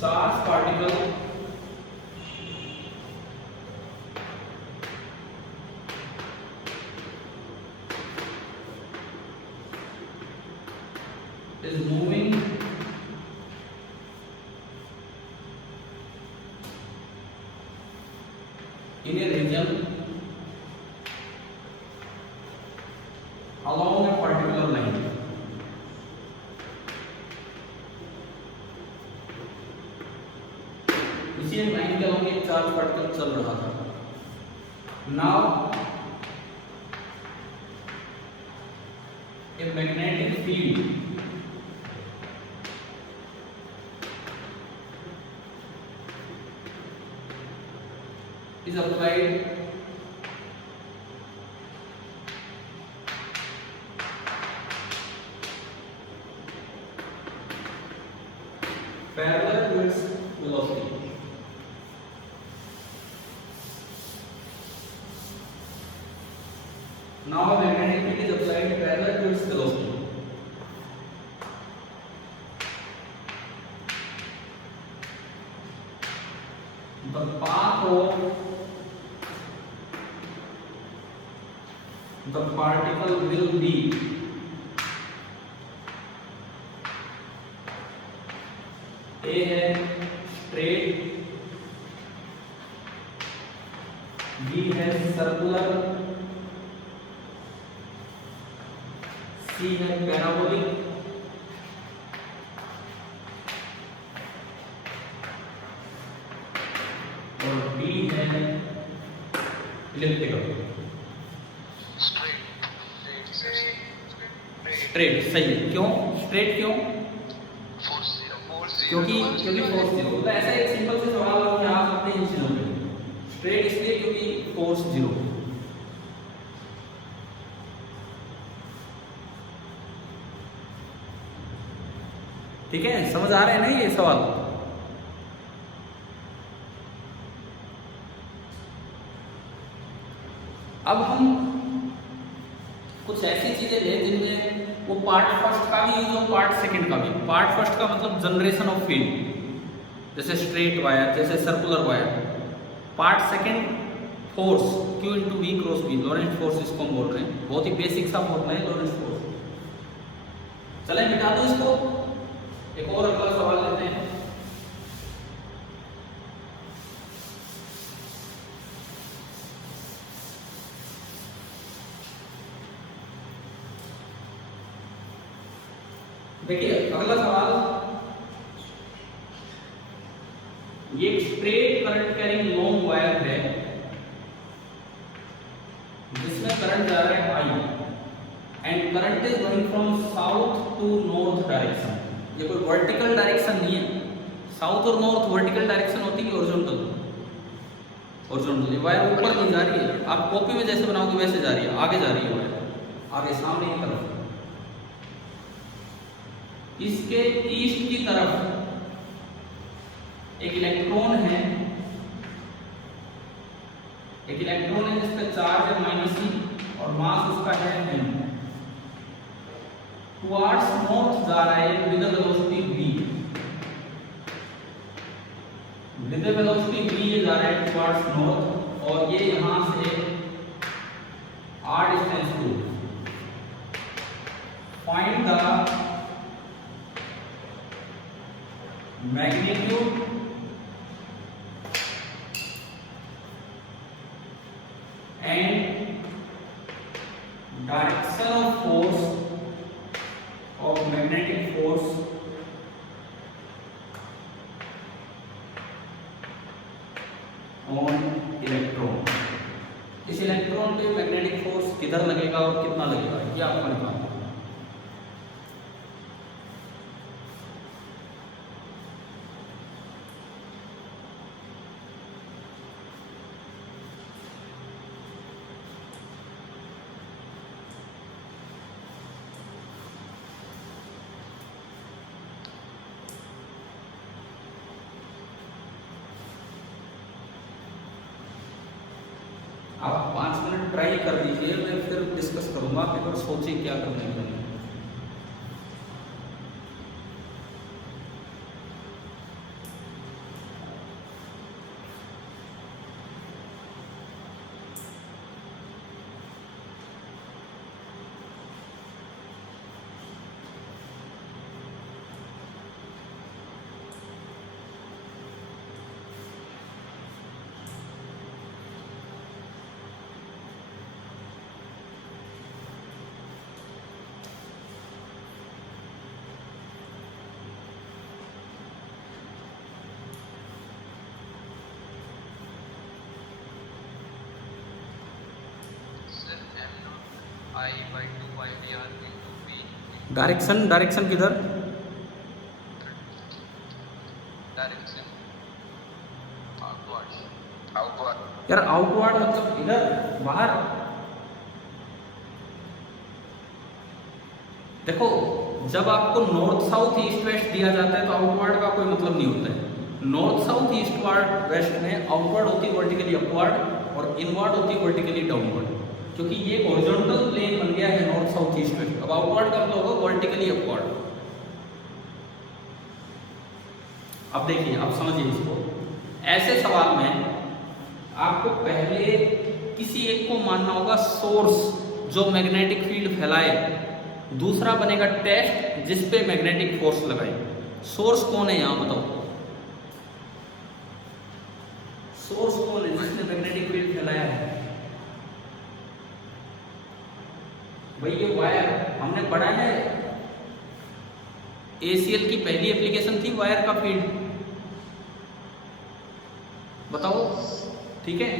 Charge particle is moving in a region along a particular line. इसी एक लाइन के along एक चार्ज पार्टिकल चल रहा था। Now a magnetic field is applied parallel to its velocity. Now a magnetic field is applied parallel to its velocity. The path of the particle will be A है straight, B है circular, C है parabolic, और D है electrical. Straight सही है। क्यों straight? क्यों? क्योंकि फोर्स जीरो। तो ऐसा एक सिंपल से सवाल आप आ सकते हैं इन चीजों पे। स्ट्रेट इसलिए क्योंकि फोर्स जीरो। ठीक है, समझ आ रहे हैं ना ये सवाल? अब हम कुछ ऐसी चीजें लें जिनमें वो पार्ट फर्स्ट का भी यूज हो, पार्ट सेकंड का भी। पार्ट फर्स्ट का मतलब जनरेशन ऑफ फील्ड, जैसे स्ट्रेट वायर, जैसे circular wire. Part second force Q into V cross B, Laurent force इसको हम बोल रहे हैं। बहुत ही बेसिक सा फॉर्मूला है लॉरेंट फोर्स। चलें मिटा दो इसको, एक और अगला सवाल लेते हैं। देखिए अगला सवाल, ये एक straight current carrying long wire है जिसमें करंट जा रहा है I and current is going from south to north direction. ये कोई वर्टिकल डायरेक्शन नहीं है। साउथ और नॉर्थ वर्टिकल डायरेक्शन होती है, हॉरिजॉन्टल। हॉरिजॉन्टल वायर ऊपर नहीं जा रही है, आप कॉपी में जैसे बनाओगे वैसे जा रही है, आगे जा रही है वायर, आगे सामने की तरफ। इसके ईस्ट की तरफ एक इलेक्ट्रॉन है, जिसका चार्ज है -e और मास उसका है m। टुवर्ड्स नॉर्थ जा रहा है विद वेलोसिटी v, ये जा रहा है टुवर्ड्स नॉर्थ, और ये यहां से r distance to find the magnitude and direction of force of magnetic force on electron। इस इलेक्ट्रॉन पे मैग्नेटिक फोर्स किधर लगेगा और कितना लगेगा ये आपको निकालना है। आप 5 मिनट ट्राई कर लीजिए, मैं फिर डिस्कस करूँगा, आप एक बार सोचिए क्या करने के लिए। Sir, m naught I by 2 pi dr into v direction किधर? direction outward. यार आउटवर्ड मतलब इधर बाहर। देखो, जब आपको नॉर्थ साउथ ईस्ट वेस्ट दिया जाता है तो आउटवर्ड का कोई मतलब नहीं होता है। नॉर्थ साउथ ईस्ट वेस्ट में आउटवर्ड होती है वर्टिकली अपवर्ड और इनवर्ड होती है वर्टिकली डाउनवर्ड, क्योंकि ये हॉरिजॉन्टल प्लेन बन गया है नॉर्थ साउथ ईस्ट वेस्ट। अब आउटवर्ड का मतलब होगा वर्टिकली अपवर्ड। अब देखिए, आप समझिए इसको। ऐसे सवाल में आपको पहले किसी एक को मानना होगा सोर्स जो मैग्नेटिक फील्ड फैलाए, दूसरा बनेगा टेस्ट जिस पे मैग्नेटिक फोर्स लगाए। सोर्स कौन है यहां बताओ? सोर्स कौन है जिसने मैग्नेटिक फील्ड फैलाया है? भाई ये वायर हमने पढ़ा है, एसीएल की पहली एप्लीकेशन थी वायर का फील्ड। बताओ, ठीक है?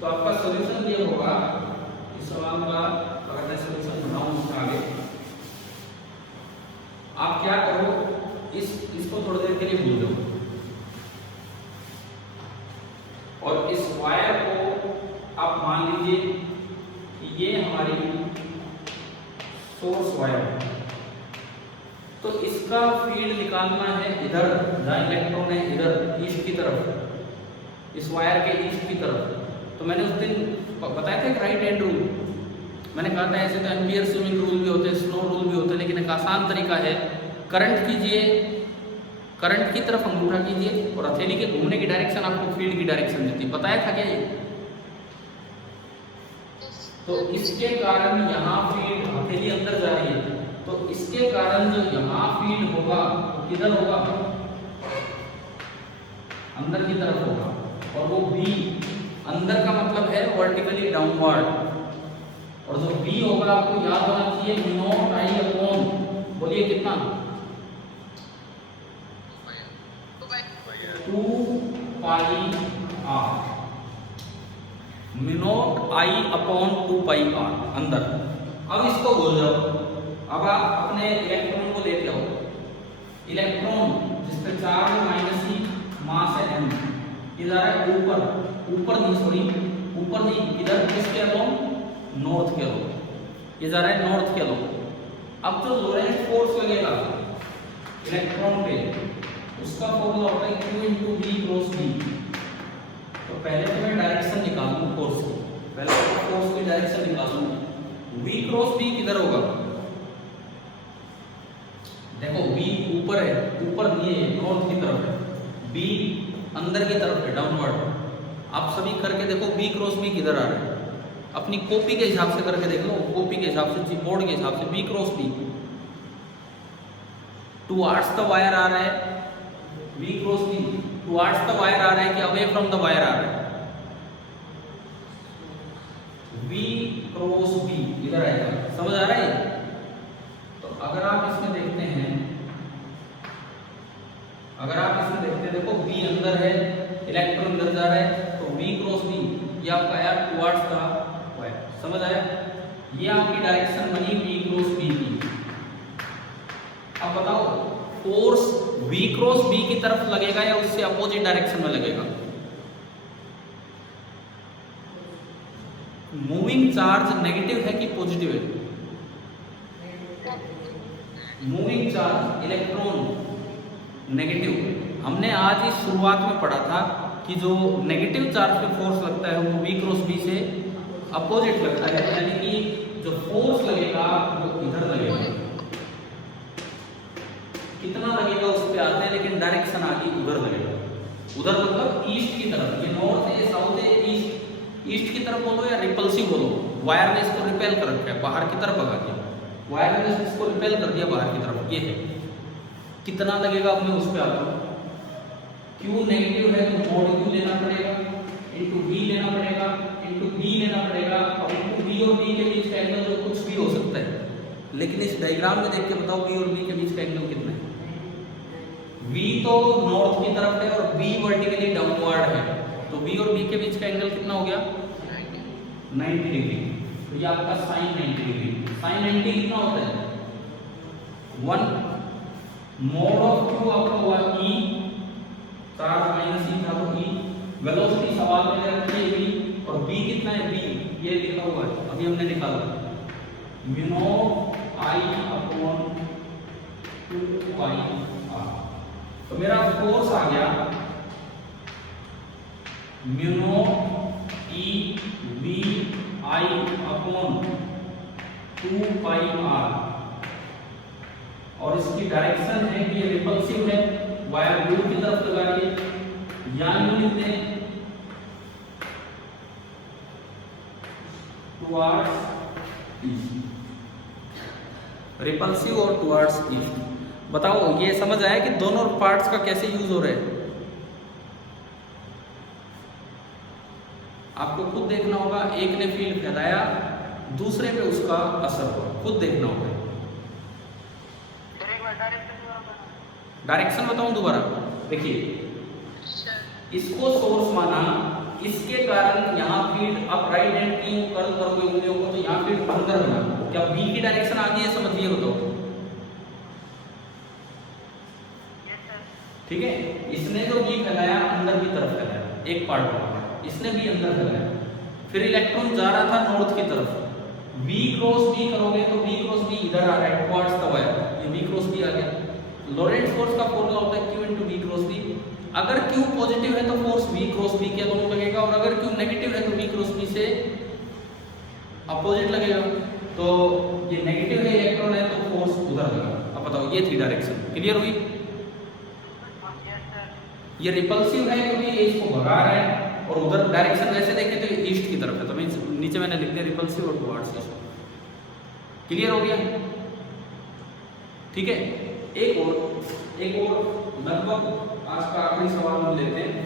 तो आपका सॉल्यूशन ये होगा इस सवाल का, अगर मैं सॉल्यूशन बनाऊं उसका आगे, आप क्या करो, इसको थोड़ी देर के लिए भूल दो और इस वायर को आप मान लीजिए कि ये हमारी सोर्स वायर है। तो इसका फील्ड निकालना है इधर, जहां इलेक्ट्रॉन है इधर ईस्ट की तरफ, इस वायर के ईस्ट की तरफ। तो मैंने उस दिन बताया था एक राइट हैंड रूल, मैंने कहा था ऐसे तो एम्पियर स्विमिंग रूल भी होते हैं, स्नो रूल भी होते हैं, लेकिन एक आसान तरीका है, करंट कीजिए, करंट की तरफ अंगूठा कीजिए और हथेली के घूमने की डायरेक्शन आपको फील्ड की डायरेक्शन देती है। बताया था क्या ये? तो इसके कारण यहाँ फील्ड, हथेली अंदर जा रही है, तो इसके कारण जो यहाँ फील्ड होगा किधर होगा? अंदर की तरफ होगा। और वो बी अंदर का मतलब है वर्टिकली डाउनवर्ड, और जो बी होगा आपको याद होना चाहिए म्यू नॉट आई अपॉन, बोलिए कितना? 2 pi r, mu naught I upon 2 pi r अंदर। अब इसको भूल जाओ, अब आप अपने इलेक्ट्रॉन को लेते हो, इलेक्ट्रॉन जिसपे चार्ज माइनस ही मास है m, इधर है ऊपर, ऊपर नहीं सॉरी ऊपर नहीं, इधर किसके अलोंग? नॉर्थ के अलोंग, ये जा रहा है नॉर्थ के अलोंग। अब जो लोरेंट्ज फोर्स लगेगा इलेक्ट्रॉन पे, उसका फॉर्मूला होता है Q × V क्रॉस B। तो पहले तो मैं डायरेक्शन निकालूं फोर्स की, पहले तो फोर्स की डायरेक्शन निकालूं। V क्रॉस B किधर होगा? देखो V ऊपर है, ऊपर नहीं है, नॉर्थ की तरफ है, B अंदर की तरफ है, डाउनवर्ड। आप सभी करके देखो B क्रॉस B किधर आ रहा है, अपनी कॉपी के हिसाब से करके देख लो, कॉपी के हिसाब से, बोर्ड के हिसाब से। B cross B towards the wire आ रहा है, B cross B towards the wire आ रहा है कि अवे फ्रॉम द वायर आ रहा है? B क्रॉस B इधर आएगा, समझ आ रहा है? तो अगर आप इसमें देखते हैं, अगर आप इसमें देखते हैं, देखो B अंदर है, इलेक्ट्रॉन अंदर जा रहा है, तो B क्रॉस B ये आपका आया टुवर्ड्स द वायर। समझ आया? ये आपकी डायरेक्शन बनी B क्रॉस B की। अब बताओ फोर्स V क्रॉस B की तरफ लगेगा या उससे अपोजिट डायरेक्शन में लगेगा? मूविंग चार्ज नेगेटिव है कि पॉजिटिव है? Moving charge electron negative. हमने आज ही शुरुआत में पढ़ा था कि जो नेगेटिव चार्ज पे फोर्स लगता है वो V क्रॉस B से अपोजिट लगता है, यानी कि जो फोर्स लगेगा वो इधर लगेगा, कितना लगेगा उस पे आते हैं, लेकिन डायरेक्शन आगे उधर लगेगा। उधर मतलब ईस्ट की तरफ, ये नॉर्थ है, ये साउथ है, ईस्ट। ईस्ट की तरफ बोलो या रिपल्सिव बोलो, वायर ने इसको रिपेल कर रखा है, बाहर की तरफ भगा दिया, वायर ने इसको रिपेल कर दिया बाहर की तरफ, ये है। कितना लगेगा अब मैं उस पे आता हूँ। Q नेगेटिव है तो मोड Q लेना पड़ेगा, इंटू V लेना पड़ेगा, इंटू B लेना पड़ेगा, और इंटू B और B के बीच का एंगल जो कुछ भी हो सकता है, लेकिन इस डायग्राम में देख के बताओ B और B के बीच का एंगल कितना है। V तो नॉर्थ की तरफ है और B वर्टिकली डाउनवर्ड है, तो B और B के बीच का एंगल कितना हो गया 90 डिग्री। तो ये आपका साइन 90 डिग्री। साइन 90 कितना होता है 1 मोड ऑफ Q आपका हुआ E, चार्ज माइनस E था तो E, वेलोसिटी सवाल में रखी है V, और B कितना है B ये लिखा हुआ है, अभी हमने निकाला mu naught I upon 2 pi R। तो मेरा फोर्स आ गया mu naught E V I upon 2 pi R, और इसकी डायरेक्शन है कि ये रिपल्सिव है, वायर ब्लू की तरफ लगा रही, यानी लिखते हैं टुवर्ड्स ईस्ट, रिपल्सिव और टुवर्ड्स ईस्ट। बताओ ये समझ आया कि दोनों पार्ट्स का कैसे यूज हो रहा है। आपको खुद देखना होगा, एक ने फील्ड फैलाया दूसरे पे उसका असर हुआ, खुद देखना होगा। डायरेक्शन बताऊं दोबारा, देखिए इसको सोर्स माना, इसके कारण यहाँ फील्ड अप राइट हैंड की कर्ल करोगे उंगलियों को तो यहाँ फील्ड अंदर बना, क्या बी की डायरेक्शन आगे है समझिए बताओ। ठीक है, इसने जो बी फैलाया अंदर की तरफ फैलाया, एक पार्ट बना, इसने भी अंदर फैलाया, फिर इलेक्ट्रॉन जा रहा था नॉर्थ की तरफ, बी क्रॉस बी करोगे तो बी क्रॉस बी इधर आ रहा है टुवर्ड्स द वायर, ये बी क्रॉस बी आ गया। लोरेंट्ज फोर्स का फॉर्मूला होता है Q into B cross B. अगर Q पॉजिटिव है तो फोर्स V क्रॉस B के दोनों लगेगा, और अगर Q नेगेटिव है तो V क्रॉस B से अपोजिट लगेगा। तो ये नेगेटिव है इलेक्ट्रॉन है तो फोर्स उधर लगेगा। अब बताओ ये थी डायरेक्शन, क्लियर हुई। ये रिपल्सिव है क्योंकि ये इसको भगा रहा है, और उधर डायरेक्शन वैसे देखें तो ईस्ट की तरफ है, तो मींस नीचे मैंने लिख दिया रिपल्सिव और टुवर्ड्स ईस्ट। क्लियर हो गया, ठीक है। एक और लगभग आज का आखिरी सवाल हम लेते हैं।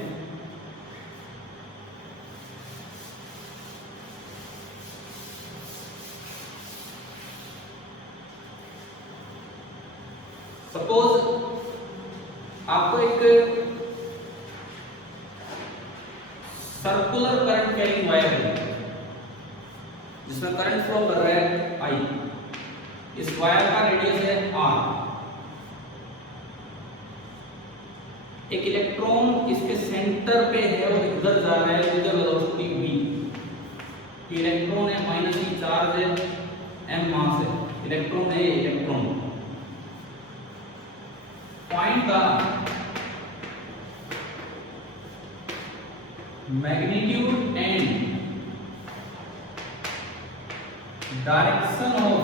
सपोज आपको एक सर्कुलर करंट कैरिंग वायर है जिसमें करंट फ्लो कर रहा है I, इस वायर का रेडियस है R, एक इलेक्ट्रॉन इसके सेंटर पे है और इधर जा रहा है विद वेलोसिटी v, इलेक्ट्रॉन है माइनस E चार्ज है, m मास है, इलेक्ट्रॉन है electron. Find the magnitude and direction of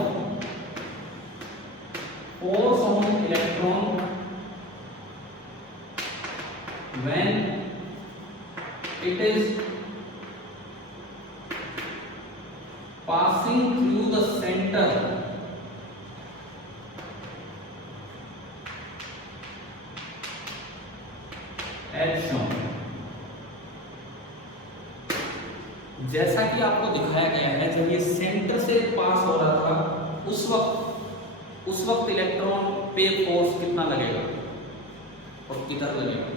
force on electron when it is passing through the center as shown। जैसा कि आपको दिखाया गया है, जब ये सेंटर से पास हो रहा था उस वक्त इलेक्ट्रॉन पे फोर्स कितना लगेगा और किधर लगेगा।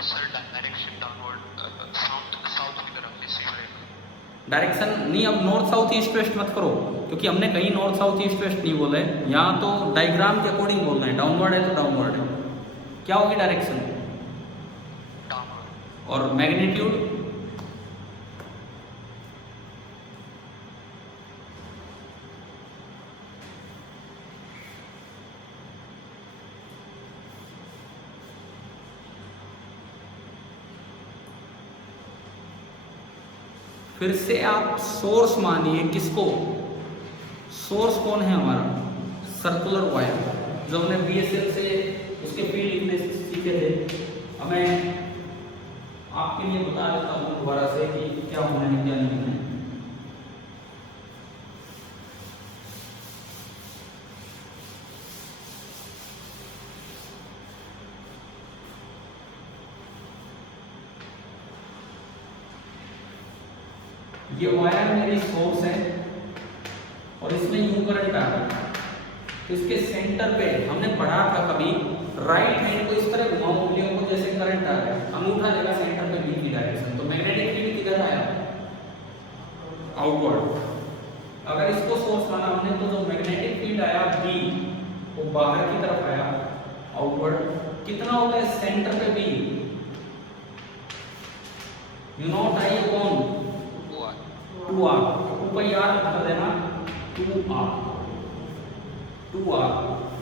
सर डायरेक्शन डाउनवर्ड साउथ की तरफ रिसीव रहेगा। डायरेक्शन नहीं, अब नॉर्थ साउथ ईस्ट वेस्ट मत करो, क्योंकि हमने कहीं नॉर्थ साउथ ईस्ट वेस्ट नहीं बोला है, यहाँ तो डायग्राम के अकॉर्डिंग बोलना है। डाउनवर्ड है तो डाउनवर्ड है, क्या होगी डायरेक्शन डाउनवर्ड। और मैग्नीट्यूड फिर से आप सोर्स मानिए किसको, सोर्स कौन है हमारा, सर्कुलर वायर, जो हमने BSL से उसके फील्ड लिखने सीखे थे। अब मैं आपके लिए बता देता हूँ दोबारा से कि क्या होना है क्या नहीं होना है। ये वायर मेरी सोर्स है और इसमें यू करंट आ रहा है, तो इसके सेंटर पे हमने पढ़ा था कभी, राइट हैंड को इस तरह घुमाओ उंगलियों को जैसे करंट आ रहा है, अंगूठा देगा सेंटर पे बी की डायरेक्शन, तो मैग्नेटिक फील्ड किधर आया, आउटवर्ड। अगर इसको सोर्स माना हमने तो जो मैग्नेटिक फील्ड आया बी वो बाहर की तरफ आया आउटवर्ड, कितना होता है सेंटर पे बी, यू नॉट आई कौन 2r, ऊपर यार लिखा देना 2r,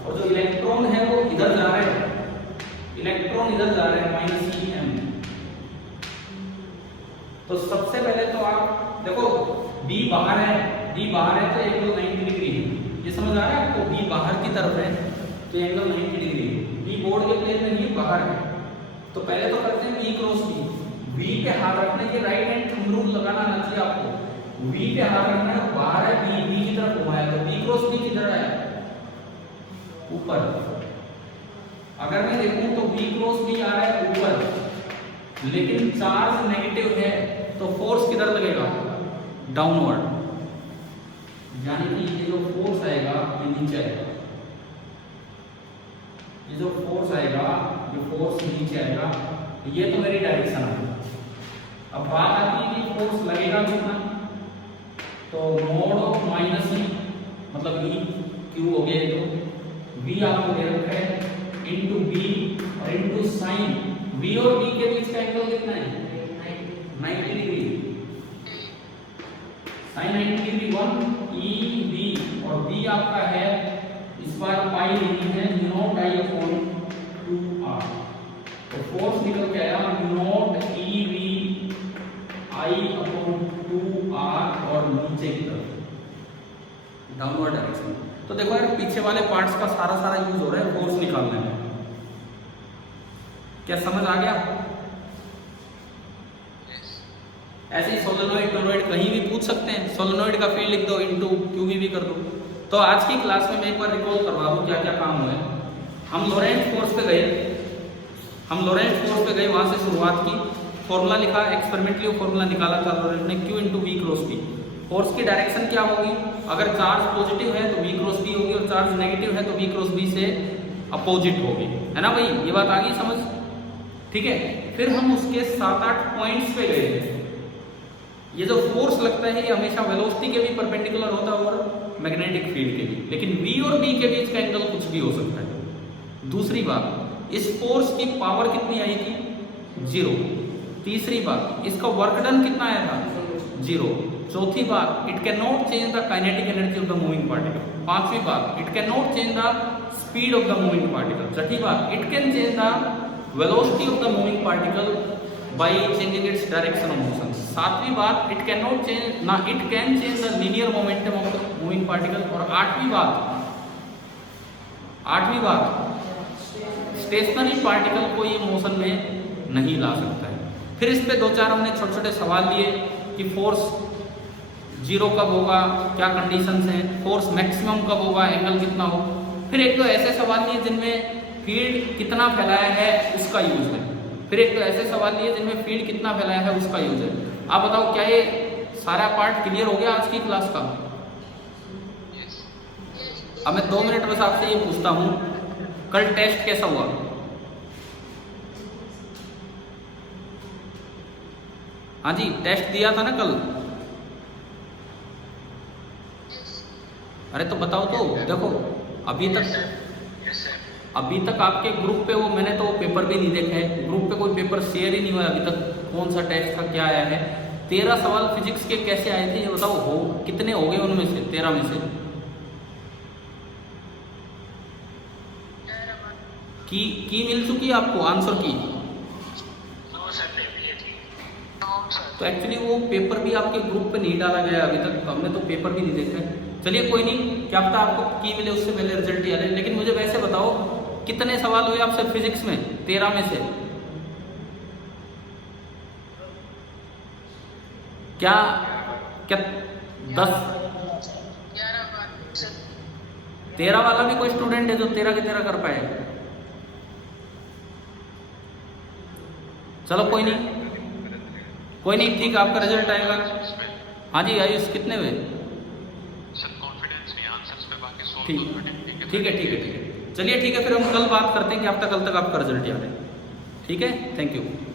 और जो इलेक्ट्रॉन है वो इधर जा रहा है, इलेक्ट्रॉन इधर जा रहा है -em। तो सबसे पहले तो आप देखो B बाहर है, B बाहर है तो एंगल 90 डिग्री है, ये समझ आ रहा है आपको, B बाहर की तरफ है तो एंगल 90 डिग्री है, B बोर्ड के प्लेन में नहीं बाहर है। तो पहले तो करते हैं B क्रॉस B पे हाथ रखने के, राइट हैंड थंब रूल लगाना आना चाहिए आपको, V पे हाथ रखना है, बाहर है B की तरफ घुमाया तो B क्रॉस B किधर आया, ऊपर। अगर मैं देखूं तो B क्रॉस B आ रहा है ऊपर, लेकिन चार्ज नेगेटिव है तो फोर्स किधर लगेगा, डाउनवर्ड, यानी कि ये जो फोर्स आएगा ये नीचे आएगा, ये जो फोर्स आएगा ये फोर्स नीचे आएगा, ये तो मेरी डायरेक्शन है। अब बात आती है कि फोर्स लगेगा कितना, तो मोड ऑफ -e मतलब E Q हो गया, तो V आपको दे रखा है इनटू B और इनटू साइन, V और B के बीच का एंगल कितना है 90 डिग्री, साइन 90 डिग्री 1 EB, और B आपका है इस बार पाई नहीं है, नॉट आई अपॉन 2r, तो फोर्स निकल के आया not EV I upon 2r, और नीचे की तरफ डाउनवर्ड डायरेक्शन। तो देखो यार पीछे वाले पार्ट्स का सारा यूज हो रहा है फोर्स निकालने में, क्या समझ आ गया? ऐसे ही सोलेनोइड टोरॉइड कहीं भी पूछ सकते हैं, सोलेनोइड का फील्ड लिख दो इनटू QV कर दो। तो आज की क्लास में मैं एक बार रिकॉल करवा दूं क्या क्या काम हुए। हम लोरेंट फोर्स पे गए, वहां से शुरुआत की, फॉर्मूला लिखा, एक्सपेरिमेंटली फॉर्मूला निकाला था लोरेंट ने, Q into V cross B। Force की डायरेक्शन क्या होगी, अगर चार्ज पॉजिटिव है तो V क्रॉस B होगी, और चार्ज नेगेटिव है तो V क्रॉस B से अपोजिट होगी, है ना भाई, ये बात आ गई समझ, ठीक है। फिर हम उसके 7-8 पॉइंट्स पे गए। ये जो फोर्स लगता है ये हमेशा वेलोसिटी के भी परपेंडिकुलर होता है और मैग्नेटिक फील्ड के भी, लेकिन V और B के बीच का एंगल कुछ भी हो सकता है। दूसरी बात, इस फोर्स की पावर कितनी आई थी, 0। तीसरी बात, इसका वर्क डन कितना आया था, 0। चौथी बात, it can not change the kinetic energy of the moving particle. पांचवी बात, it can not change the speed of the moving particle. छठी बात, it can change the velocity of the moving particle by changing its direction of motion। सातवीं बात, it can not change ना, it can change the linear momentum of the moving particle. और आठवीं बात, stationery particle को ये motion में नहीं ला सकता है। फिर इस पे 2-4 हमने छोटे-छोटे सवाल लिए कि फोर्स 0 कब होगा, क्या कंडीशंस हैं, फोर्स मैक्सिमम कब होगा, एंगल कितना हो। फिर एक तो ऐसे सवाल लिए जिनमें फील्ड कितना फैलाया है उसका यूज है। फिर एक तो ऐसे सवाल लिए जिनमें फील्ड कितना फैलाया है उसका यूज है। आप बताओ क्या ये सारा पार्ट क्लियर हो गया आज की क्लास का? अब मैं 2 मिनट बस आपसे ये पूछता हूँ, कल टेस्ट कैसा हुआ? हाँ जी, टेस्ट दिया था ना कल? अरे तो बताओ तो, देखो अभी तक आपके ग्रुप पे वो मैंने तो पेपर भी नहीं देखा है, ग्रुप पे कोई पेपर शेयर ही नहीं हुआ अभी तक, कौन सा टेस्ट था क्या आया है। 13 सवाल फिजिक्स के कैसे आए थे ये बताओ, हो कितने हो गए उनमें से, 13 में से? की मिल चुकी है आपको आंसर की? नो सर, नहीं मिली थी। No sir. तो एक्चुअली वो पेपर भी आपके ग्रुप पे नहीं डाला गया अभी तक, हमने तो पेपर भी नहीं देखा है। चलिए कोई नहीं, क्या पता आपको की मिले उससे पहले रिजल्ट ही आ जाए। लेकिन मुझे वैसे बताओ कितने सवाल हुए आपसे फिजिक्स में 13 में से? क्या क्या 10? 13 वाला भी कोई स्टूडेंट है जो 13 के 13 कर पाए? चलो कोई नहीं, कोई नहीं, ठीक है, आपका रिजल्ट आएगा। हाँ जी आयुष, कितने हुए? सर कॉन्फिडेंस नहीं आंसर्स पे, बाकी सोल ठीक कॉन्फिडेंट। ठीक है ठीक है ठीक है, चलिए ठीक है, फिर हम कल बात करते हैं कि अब तक कल तक आपका रिजल्ट याद है। ठीक है, थैंक यू।